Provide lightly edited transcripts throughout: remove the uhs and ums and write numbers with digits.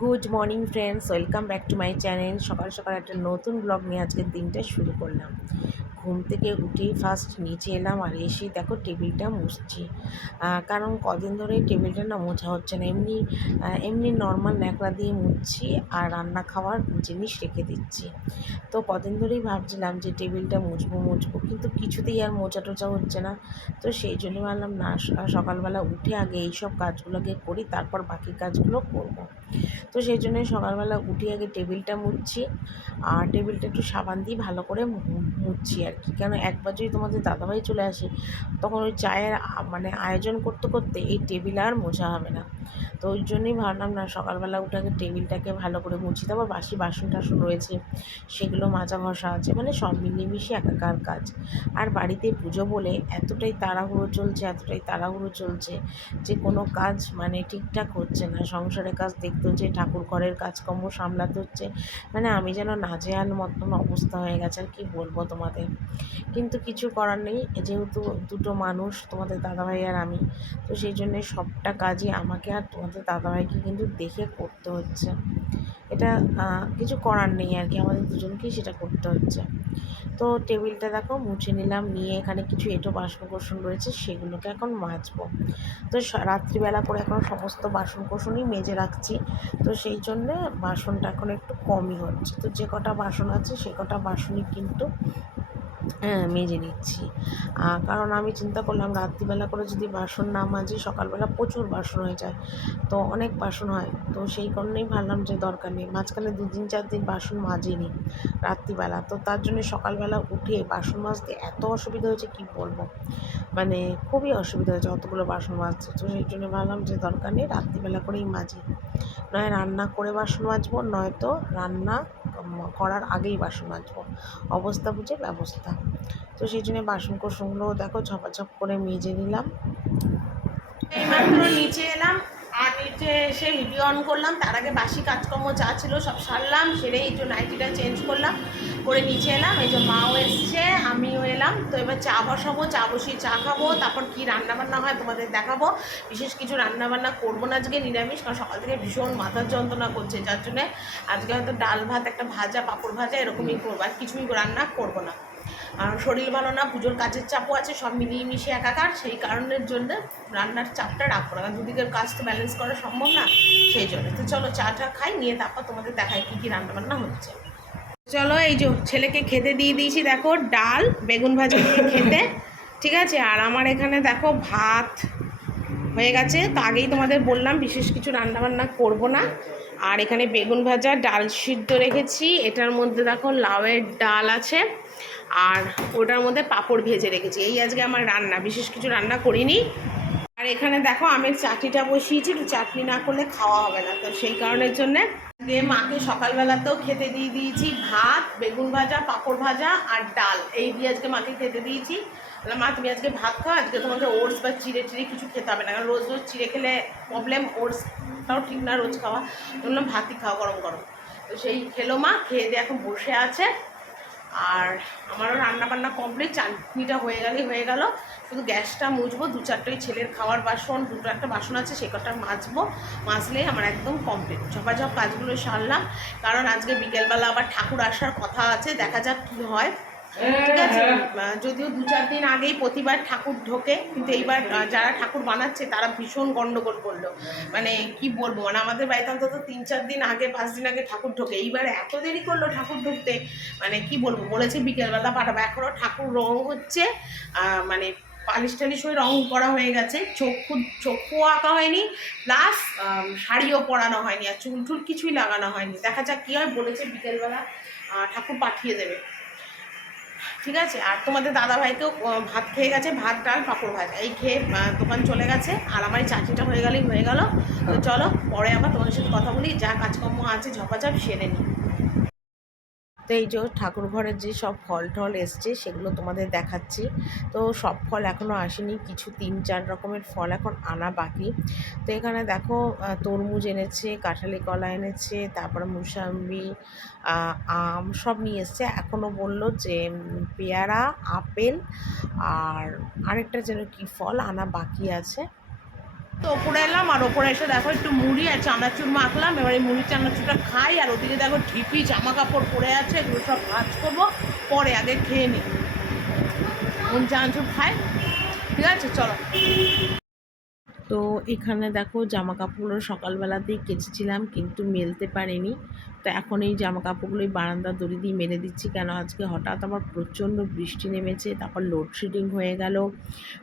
Good morning friends, welcome back to my channel. সকাল সকাল একটা নতুন ব্লগ নিয়ে আজকের দিনটা শুরু করলাম। ঘুম থেকে উঠেই ফার্স্ট নিচে এলাম আর এসে দেখো টেবিলটা মুছছি। কারণ কদিন ধরে টেবিলটা না মোছা হচ্ছে না, এমনি নর্মাল ন্যাকড়া দিয়ে মুছছি আর রান্না খাওয়ার জিনিস রেখে দিচ্ছি। তো কদিন ধরেই ভাবছিলাম যে টেবিলটা মুছবো কিন্তু কিছুতেই আর মোছা টোচা হচ্ছে না। তো সেই জন্য ভাবলাম না, সকালবেলা উঠে আগে এইসব কাজগুলোকে করি, তারপর বাকি কাজগুলো করব। তো সেই জন্যই সকালবেলা উঠে আগে টেবিলটা মুছছি আর টেবিলটা একটু সাবান দিয়ে ভালো করে মুছছি আর কি। কেন একবার যদি তোমাদের দাদাভাই চলে আসে তখন ওই চায়ের মানে আয়োজন করতে করতে এই টেবিল আর মোছা হবে না। তো ওই জন্যই ভাবলাম না, সকালবেলা উঠে আগে টেবিলটাকে ভালো করে মুছি, তারপর বাসি বাসন টাসন রয়েছে সেগুলো মাজা ঘষা আছে, মানে সব মিলিয়ে একাকার কাজ। আর বাড়িতে পুজো বলে এতটাই তাড়াহুড়ো চলছে যে কোনো কাজ মানে ঠিকঠাক হচ্ছে না। সংসারের কাজ দেখতে হচ্ছে, ঠাকুর ঘরের কাজকর্ম সামলাতে হচ্ছে, মানে আমি যেন নাজেহাল মতন অবস্থা হয়ে গেছে আর কি বলবো তোমাদের। কিন্তু কিছু করার নেই, যেহেতু দুটো মানুষ, তোমাদের দাদাভাই আর আমি, তো সেই জন্যে সবটা কাজই আমাকে আর তোমাদের দাদাভাইকে কিন্তু দেখে করতে হচ্ছে। এটা কিছু করার নেই আর কি, আমাদের দুজনকেই সেটা করতে হচ্ছে। তো টেবিলটা দেখো মুছে নিলাম, নিয়ে এখানে কিছু এঁটো বাসন রয়েছে সেগুলোকে এখন মাজবো। তো রাত্রিবেলা করে এখন সমস্ত বাসনই মেজে রাখছি। তো সেই জন্যে বাসনটা এখন একটু কমই হচ্ছে। তো যে কটা বাসন আছে সে কটা বাসনই কিন্তু মেজে নিচ্ছি। কারণ আমি চিন্তা করলাম রাত্রিবেলা করে যদি বাসন না মাজি সকালবেলা প্রচুর বাসন হয়ে যায়, তো অনেক বাসন হয়। তো সেই কারণেই ভাবলাম যে দরকার নেই, মাঝখানে 2 দিন 4 দিন বাসন মাজিনি রাত্রিবেলা, তো তার জন্য সকালবেলা উঠে বাসন মাজতে এত অসুবিধা হয়েছে কি বলবো, মানে খুবই অসুবিধা হয়েছে অতগুলো বাসন মাজতে। তো সেই জন্য ভাবলাম যে দরকার নেই, রাত্রিবেলা করেই মাজি, নয় রান্না করে বাসন মাজবো, নয়তো রান্না করার আগেই বাসন মাজবো, অবস্থা বুঝে ব্যবস্থা। তো সেই জন্য বাসনগুলো দেখো ঝপাঝপ করে মেজে নিলাম। এইমাত্র নিচে এলাম আর নিচে এসে ভিডিও অন করলাম, তার আগে বাসি কাজকর্ম যা ছিল সব সারলাম, সেরে একটু নাইটিটা চেঞ্জ করলাম, করে নিচে এলাম। এই যে মাও এসছে, আমিও এলাম। তো এবার চা বসাবো, চা বসিয়ে চা খাবো, তারপর কী রান্নাবান্না হয় তোমাদের দেখাবো। বিশেষ কিছু রান্নাবান্না করবো না আজকে, নিরামিষ, কারণ সকাল থেকে ভীষণ মাথার যন্ত্রণা করছে, যার জন্যে আজকে হয়তো ডাল ভাত, একটা ভাজা, পাঁপড় ভাজা এরকমই করবো, আর কিছুই রান্না করবো না। আর শরীর ভালো না, পুজোর কাজের চাপও আছে, সব মিলিয়ে মিশিয়ে একাকার, সেই কারণের জন্য রান্নার চাপটা রাখবো না, কারণ দুদিকের কাজ তো ব্যালেন্স করা সম্ভব না, সেই জন্য। তো চলো চাটা খাই, নিয়ে তারপর তোমাদের দেখাই কী কী রান্নাবান্না হচ্ছে। চলো, এই যে ছেলেকে খেতে দিয়ে দিয়েছি, দেখো ডাল বেগুন ভাজা দিয়ে খেতে, ঠিক আছে। আর আমার এখানে দেখো ভাত হয়ে গেছে, তো আগেই তোমাদের বললাম বিশেষ কিছু রান্নাবান্না করব না। আর এখানে বেগুন ভাজা, ডাল সিদ্ধ রেখেছি, এটার মধ্যে দেখো লাউয়ের ডাল আছে, আর ওটার মধ্যে পাঁপড় ভেজে রেখেছি। এই আজকে আমার রান্না, বিশেষ কিছু রান্না করিনি। আর এখানে দেখো আমের চাটনিটা বসিয়েছি, একটু চাটনি না করলে খাওয়া হবে না, তো সেই কারণের জন্যে মাকে সকালবেলাতেও খেতে দিয়ে দিয়েছি ভাত, বেগুন ভাজা, পাঁপড় ভাজা আর ডাল, এই দিয়ে আজকে মাকে খেতে দিয়েছি। মা তুমি আজকে ভাত খাও, আজকে তোমাকে ওটস বা চিড়ে কিছু খেতে হবে না, কারণ রোজ রোজ চিড়ে খেলে প্রবলেম, ওটসটাও ঠিক না রোজ খাওয়া, বললাম ভাতই খাওয়া গরম গরম। তো সেই খেলো মা, খেয়ে দিয়ে এখন বসে আছে। আর আমারও রান্নাবান্না কমপ্লিট, চাটনিটা হয়ে গেলেই হয়ে গেল, শুধু গ্যাসটা মুছবো, 2-4টে ছেলের খাওয়ার বাসন, 2-একটা বাসন আছে সে কটা মাজবো, মাজলেই আমার একদম কমপ্লিট। ঝপাঝপ কাজগুলো সারলাম, কারণ আজকে বিকেলবেলা আবার ঠাকুর আসার কথা আছে, দেখা যাক কী হয়, ঠিক আছে। যদিও 2-4 দিন আগেই প্রতিবার ঠাকুর ঢোকে, কিন্তু এইবার যারা ঠাকুর বানাচ্ছে তারা ভীষণ গণ্ডগোল করলো, মানে কি বলবো, মানে আমাদের বাড়িতে অন্তত 3-4 দিন আগে, 5 দিন আগে ঠাকুর ঢোকে, এইবার এত দেরি করলো ঠাকুর ঢুকতে, মানে কি বলবো, বলেছে বিকেলবেলা পাঠাবো, এখনও ঠাকুর রং হচ্ছে, মানে পালিশ টালিশ হয়ে রং করা হয়ে গেছে, চক্ষুও আঁকা হয়নি, প্লাস শাড়িও পরানো হয়নি, আর চুল টুল কিছুই লাগানো হয়নি। দেখা যাক কী হয়, বলেছে বিকেলবেলা ঠাকুর পাঠিয়ে দেবে, ঠিক আছে। আর তোমাদের দাদাভাইকেও ভাত খেয়ে গেছে, ভাত ডাল পাঁপড় ভাজা এই খেয়ে দোকান চলে গেছে, আর আমার এই চাটনিটা হয়ে গেলেই হয়ে গেল। তো চলো পরে আবার তোমাদের সাথে কথা বলি, যা কাজকর্ম আছে ঝপাঝপ সেরে নিই। তো এই যে ঠাকুর ঘরের যে সব ফল টল এসছে সেগুলো তোমাদের দেখাচ্ছি। তো সব ফল এখনও আসেনি, কিছু 3-4 রকমের ফল এখন আনা বাকি। তো এখানে দেখো তরমুজ এনেছে, কাঁঠালি কলা এনেছে, তারপরে মুসাম্বি, আম সব নিয়ে এসছে। এখনও বললো যে পেয়ারা, আপেল আর আরেকটা যেন কি ফল আনা বাকি আছে। তো ওপরে এলাম, আর ওপরে এসে দেখো একটু মুড়ি আর চানাচুর মাখলাম। এবার এই মুড়ি চানাচুরটা খাই, আর ওদিকে দেখো ঢিপি জামা কাপড় পরে আছে, এগুলো সব ভাজ করবো পরে, আগে খেয়ে নিই। মুড়ি চানাচুর খাই, ঠিক আছে চলো। তো এখানে দেখো জামা কাপড়গুলো সকালবেলাতেই কেচেছিলাম কিন্তু মেলতে পারিনি। তো এখন এই জামা কাপড়গুলো বারান্দার দড়ি দিয়ে মেলে দিচ্ছি, কেন আজকে হঠাৎ আবার প্রচণ্ড বৃষ্টি নেমেছে, তারপর লোডশেডিং হয়ে গেল।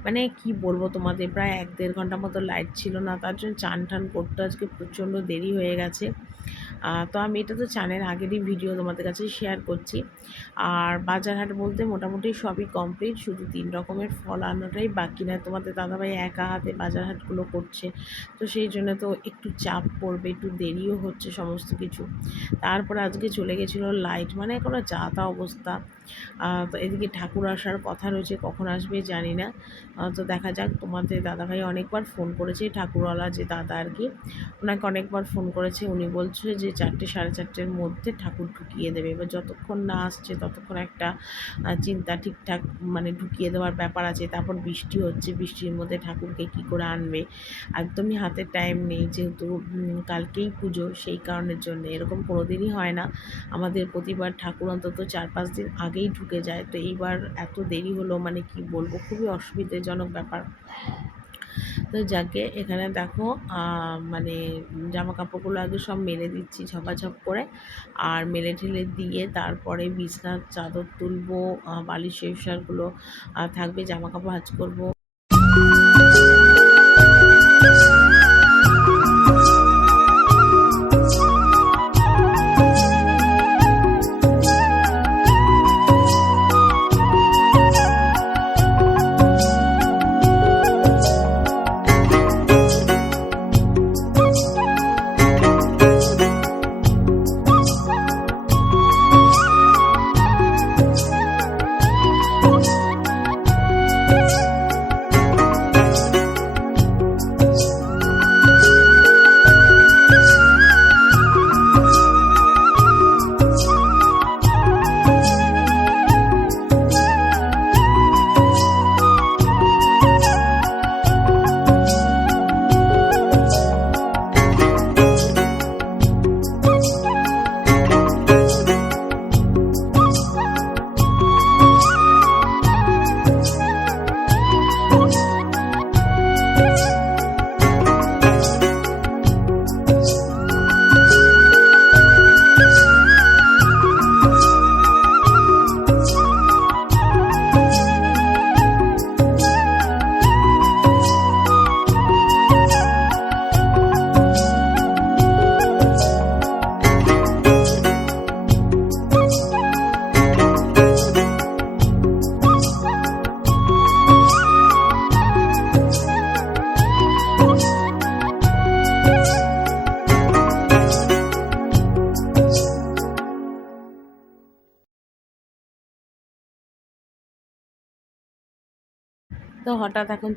মানে কি বলবো তোমাদের, প্রায় 1-1.5 ঘন্টা মতো লাইট ছিল না, তার জন্য চান টান করতে আজকে প্রচণ্ড দেরি হয়ে গেছে। তো আমি এটা তো চানের আগেরই ভিডিও তোমাদের কাছে শেয়ার করছি। আর বাজার হাট বলতে মোটামুটি সবই কমপ্লিট, শুধু 3 রকমের ফল আনাটাই বাকি। না তোমাদের দাদাভাই একা হাতে বাজার হাটগুলো করছে, তো সেই জন্য তো একটু চাপ পড়বে, একটু দেরিও হচ্ছে সমস্ত কিছু। তারপর আজকে চলে গেছিলো লাইট, মানে কোনো যা তা অবস্থা। তো এদিকে ঠাকুর আসার কথা রয়েছে, কখন আসবে জানি না। তো দেখা যাক। তোমাদের দাদাভাই অনেকবার ফোন করেছে, ঠাকুরওয়ালা যে দাদা আর কি, ওনাকে অনেকবার ফোন করেছে। উনি বলছে যে 4টে 4:30-এর মধ্যে ঠাকুর ঢুকিয়ে দেবে। এবার যতক্ষণ না আসছে ততক্ষণ একটা চিন্তা, ঠিকঠাক মানে ঢুকিয়ে দেওয়ার ব্যাপার আছে। তারপর বৃষ্টি হচ্ছে, বৃষ্টির মধ্যে ঠাকুরকে কী করে আনবে, একদমই হাতে টাইম নেই, যেহেতু কালকেই পুজো, সেই কারণের জন্য এরকম কোনোদিনই হয় না। আমাদের প্রতিবার ঠাকুর অন্তত 4-5 দিন আগেই ঢুকে যায়, তো এইবার এত দেরি হলো, মানে কি বলবো, খুবই অসুবিধাজনক ব্যাপার। তো যাকে এখানে দেখো মানে জামা কাপড়গুলো আগে সব মেলে দিচ্ছি ঝপাঝপ করে, আর মেলে ঠেলে দিয়ে তারপরে বিছনার চাদর তুলবো, বালিশ শেষারগুলো থাকবে, জামা কাপড় ভাঁজ করবো। তো হঠাৎ এখন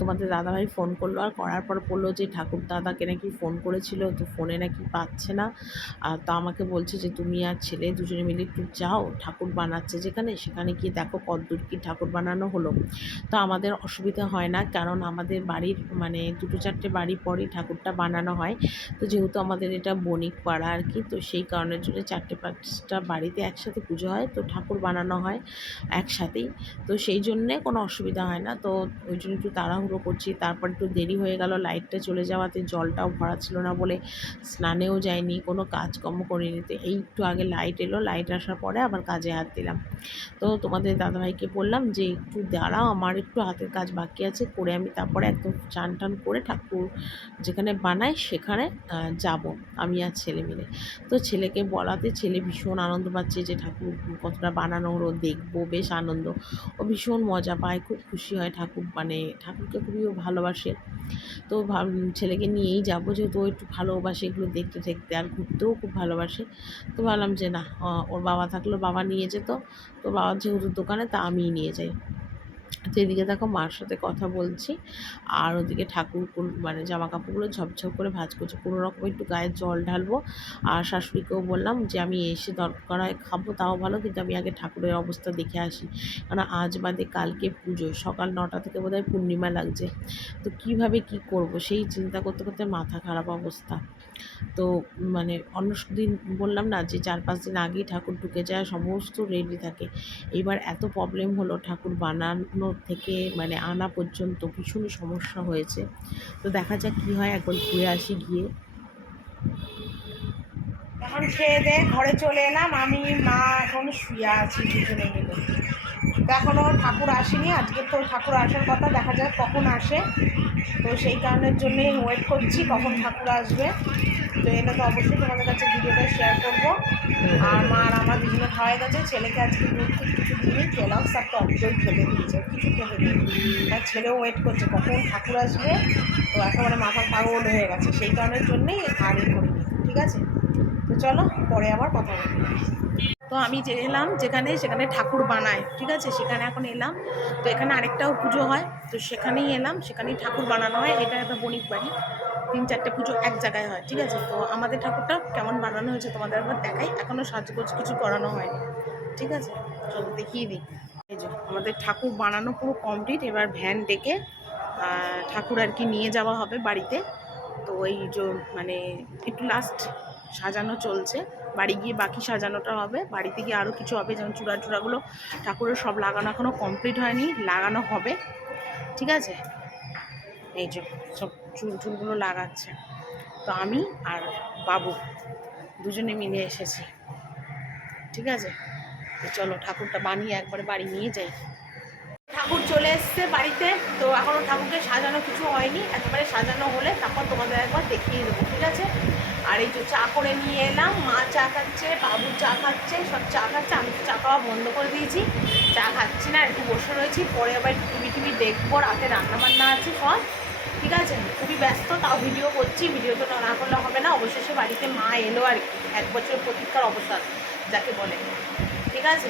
তোমাদের দাদাভাই ফোন করলো, আর করার পর বললো যে ঠাকুর দাদাকে নাকি ফোন করেছিল, তো ফোনে নাকি পাচ্ছে না। তো আমাকে বলছে যে তুমি আর ছেলে দুজনে মিলে একটু যাও, ঠাকুর বানাচ্ছে যেখানে, সেখানে গিয়ে দেখো কতদূর কি ঠাকুর বানানো হলো। তো আমাদের অসুবিধা হয় না, কারণ আমাদের বাড়ির মানে 2-4টে বাড়ি পরেই ঠাকুরটা বানানো হয়। তো যেহেতু আমাদের এটা বণিক পাড়া আর কি, তো সেই কারণের জন্য 4-5টা বাড়িতে একসাথে পুজো হয়, তো ঠাকুর বানানো হয় একসাথেই। তো সেই জন্যে কোনো অসুবিধা হয় না। তো ওই জন্য একটু তাড়াহুড়ো করছি। তারপর একটু দেরি হয়ে গেল লাইটটা চলে যাওয়াতে, জলটাও ভরা ছিল না বলে স্নানেও যায়নি, কোনো কাজকর্ম করিনি। তো এই একটু আগে লাইট এলো, লাইট আসার পরে আবার কাজে হাত দিলাম। তো তোমাদের দাদাভাইকে বললাম যে একটু দাঁড়াও, আমার একটু হাতের কাজ বাকি আছে, করে আমি তারপরে একদম চান টান করে ঠাকুর যেখানে বানাই সেখানে যাব, আমি আর ছেলে মিলে। তো ছেলেকে বলাতে ছেলে ভীষণ আনন্দ পাচ্ছে যে ঠাকুর কতটা বানানো হলো, দেখবো, বেশ আনন্দ। ও ভীষণ মজা পায়, খুব খুশি হয়, ঠাকুর মানে ঠাকুরকে খুবই ও ভালোবাসে। তো ছেলেকে নিয়েই যাবো, যেহেতু ও একটু ভালোবাসে এগুলো দেখতে ঠেকতে, আর ঘুরতেও খুব ভালোবাসে। তো ভাবলাম যে না, ওর বাবা থাকলেও বাবা নিয়ে যেত, তো বাবার যেহেতু দোকানে, তা আমিই নিয়ে যাই। তো এদিকে দেখো মার সাথে কথা বলছি, আর ওদিকে ঠাকুর মানে জামা কাপড়গুলো ঝপঝপ করে ভাঁজ করছি, কোনো রকম একটু গায়ে জল ঢালবো। আর শাশুড়িকেও বললাম যে আমি এসে দরকার হয় খাবো, তাও ভালো, কিন্তু আমি আগে ঠাকুরের অবস্থা দেখে আসি, কারণ আজ বাদে কালকে পুজো, সকাল 9টা থেকে বোধহয় পূর্ণিমা লাগছে। তো কিভাবে কি করব সেই চিন্তা করতে করতে মাথা খারাপ অবস্থা। তো মানে অন্য দিন বললাম না যে 4-5 দিন আগেই ঠাকুর ঢুকে যায়, সমস্ত রেডি থাকে। এবার এত প্রবলেম হলো, ঠাকুর বানানো থেকে মানে আনা পর্যন্ত ভীষণই সমস্যা হয়েছে। তো দেখা যাক কী হয়, একবার ঘুরে আসি গিয়ে। এখন খেয়ে দিয়ে ঘরে চলে এলাম, আমি মা এখন শুয়ে আছি দুজনে মিলে। তো এখনও ঠাকুর আসেনি, আজকে তো ঠাকুর আসার কথা, দেখা যাক কখন আসে। তো সেই কারণের জন্যই ওয়েট করছি কখন ঠাকুর আসবে। তো এটা তো অবশ্যই তোমাদের কাছে ভিডিওটা শেয়ার করবো। আর মা আর আমার দুজনে খাওয়া গেছে, ছেলেকে আজকে দুধ কিছু দিনই খেলাম, সব টক দই খেতে দিয়েছে, কিছু খেতে দিই। আর ছেলেও ওয়েট করছে কখন ঠাকুর আসবে। তো একেবারে মাথা পাগল হয়ে গেছে, সেই কারণের জন্যেই আর করিনি। ঠিক আছে, তো চলো পরে আবার কথা বলি। তো আমি যে এলাম যেখানে, সেখানে ঠাকুর বানায়, ঠিক আছে, সেখানে এখন এলাম। তো এখানে আরেকটাও পুজো হয়, তো সেখানেই এলাম, সেখানেই ঠাকুর বানানো হয়। এটা একটা বণিক বাড়ি, 3-4টে পুজো এক জায়গায় হয়, ঠিক আছে। তো আমাদের ঠাকুরটা কেমন বানানো হয়েছে তোমাদের একবার দেখাই, এখনও সাজগোজ কিছু করানো হয়নি, ঠিক আছে, চলো দেখিয়ে দিই। এই যে আমাদের ঠাকুর বানানো পুরো কমপ্লিট, এবার ভ্যান ডেকে ঠাকুর আর কি নিয়ে যাওয়া হবে বাড়িতে। তো এই যে মানে একটু লাস্ট সাজানো চলছে, বাড়ি গিয়ে বাকি সাজানোটা হবে, বাড়িতে গিয়ে আরও কিছু হবে, যেমন চূড়াগুলো ঠাকুরের সব লাগানো এখনও কমপ্লিট হয়নি, লাগানো হবে, ঠিক আছে। এই যে সব চুলগুলো লাগাচ্ছে। তো আমি আর বাবু দুজনে মিলে এসেছি, ঠিক আছে। তো চলো ঠাকুরটা বানিয়ে একবারে বাড়ি নিয়ে যাই। ঠাকুর চলে এসছে বাড়িতে, তো এখনও ঠাকুরকে সাজানো কিছু হয়নি, একেবারে সাজানো হলে তারপর তোমাদের একবার দেখিয়ে দেবো, ঠিক আছে। আর এই যে চা করে নিয়ে এলাম, মা চা খাচ্ছে, বাবু চা খাচ্ছে, সব চা খাচ্ছে, আমি তো চা খাওয়া বন্ধ করে দিয়েছি, চা খাচ্ছি না, একটু বসে রয়েছি, পরে আবার টিভি দেখবো, রাতে রান্নাবান্না আছে সব, ঠিক আছে। খুবই ব্যস্ত, তাও ভিডিও করছি, ভিডিও তো না করলে হবে না। অবশেষে বাড়িতে মা এলো আর কি, 1 বছরের প্রতীক্ষার অবসান যাকে বলে, ঠিক আছে।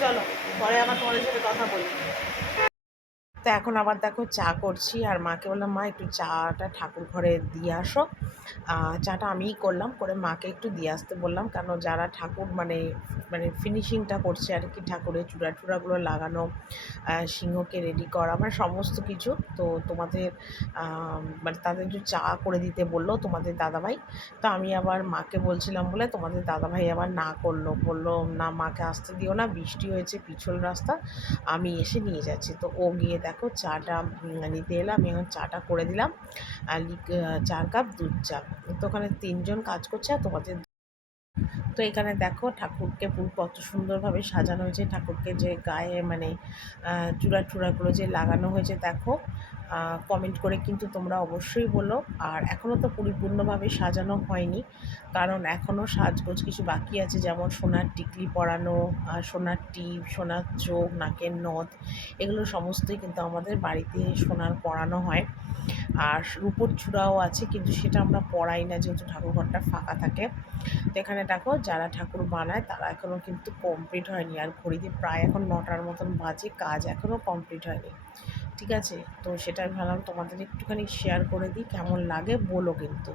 চলো পরে আবার তোমাদের সাথে কথা বলি। তো এখন আবার দেখো চা করছি, আর মাকে বললাম মা একটু চাটা ঠাকুর ঘরে দিয়ে আসো। চাটা আমিই করলাম, করে মাকে একটু দিয়ে আসতে বললাম, কারণ যারা ঠাকুর মানে মানে ফিনিশিংটা করছে আর কি, ঠাকুরের চূড়াগুলো লাগানো, সিংহকে রেডি করা, মানে সমস্ত কিছু। তো তোমাদের মানে তাদের একটু চা করে দিতে বললো তোমাদের দাদাভাই। তো আমি আবার মাকে বলছিলাম বলে তোমাদের দাদাভাই আবার না করলো, বললো না মাকে আসতে দিও না, বৃষ্টি হয়েছে, পিছল রাস্তা, আমি এসে নিয়ে যাচ্ছি। তো ও গিয়ে দেখো চাটা নিতে এলো, আমি এখন চাটা করে দিলাম, আর 4 কাপ দুধ চা। তো ওখানে 3জন কাজ করছে, আর তোমাদের তো এখানে দেখো ঠাকুরকে পুরো কত সুন্দরভাবে সাজানো হয়েছে, ঠাকুরকে যে গায়ে মানে চূড়াগুলো যে লাগানো হয়েছে দেখো। কমেন্ট করে কিন্তু তোমরা অবশ্যই বলো। আর এখনও তো পরিপূর্ণভাবে সাজানো হয়নি, কারণ এখনও সাজগোজ কিছু বাকি আছে, যেমন সোনার টিকলি পরানো, সোনার টিপ, সোনার চোখ, নাকের নথ, এগুলো সমস্তই কিন্তু আমাদের বাড়িতে সোনার পরানো হয়। আর রূপোর চূড়াও আছে, কিন্তু সেটা আমরা পরাই না, যেহেতু ঠাকুরঘরটা ফাঁকা থাকে। তো এখানে দেখো যারা ঠাকুর বানায় তারা এখনও কিন্তু কমপ্লিট হয়নি, আর ঘড়িতে প্রায় এখন 9টার মতন বাজে, কাজ এখনও কমপ্লিট হয়নি, ঠিক আছে। তো সেটাই ভাবলাম তোমাদের একটুখানি শেয়ার করে দিই, কেমন লাগে বলো কিন্তু।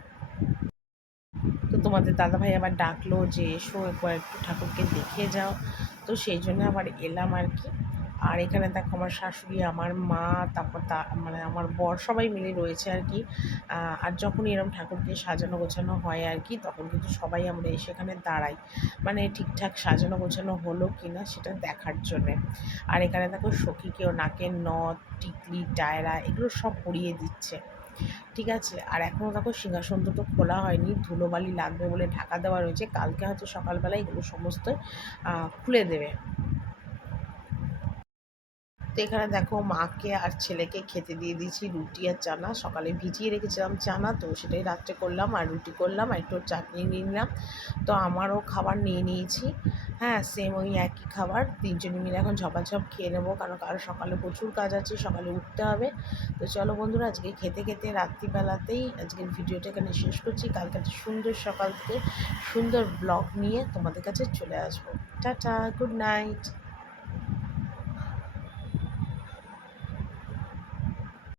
তো তোমাদের দাদাভাই আবার ডাকলো যে এসো একবার একটু ঠাকুরকে দেখে যাও, তো সেই জন্য আবার এলাম আর কি। আর এখানে দেখো আমার শাশুড়ি, আমার মা, তারপর মানে আমার বর সবাই মিলে রয়েছে আর কি। আর যখনই এরকম ঠাকুরকে সাজানো গোছানো হয় আর কি, তখন কিন্তু সবাই আমরা এসে এখানে দাঁড়াই, মানে ঠিকঠাক সাজানো গোছানো হলো কি না সেটা দেখার জন্যে। আর এখানে দেখো সখীকেও নাকের নথ, টিকলি, টায়রা এগুলো সব পরিয়ে দিচ্ছে, ঠিক আছে। আর এখনও দেখো সিংহাসন দুটো খোলা হয়নি, ধুলোবালি লাগবে বলে ঢাকা দেওয়া রয়েছে, কালকে হয়তো সকালবেলায় এগুলো সমস্ত খুলে দেবে। তো এখানে দেখো মাকে আর ছেলেকে খেতে দিয়ে দিয়েছি রুটি আর চানা, সকালে ভিজিয়ে রেখেছিলাম চানা, তো সেটাই রাত্রে করলাম, আর রুটি করলাম, আর একটু চাটনি নিয়ে নিলাম। তো আমারও খাবার নিয়ে নিয়েছি, হ্যাঁ সেম ওই একই খাবার, 3জনে মিলে এখন ঝপাঝপ খেয়ে নেবো, কারণ কারো সকালে প্রচুর কাজ আছে, সকালে উঠতে হবে। তো চলো বন্ধুরা, আজকে খেতে খেতে রাত্রিবেলাতেই আজকের ভিডিওটা এখানে শেষ করছি, কালকে একটা সুন্দর সকাল থেকে সুন্দর ব্লগ নিয়ে তোমাদের কাছে চলে আসবো। Tata, good night.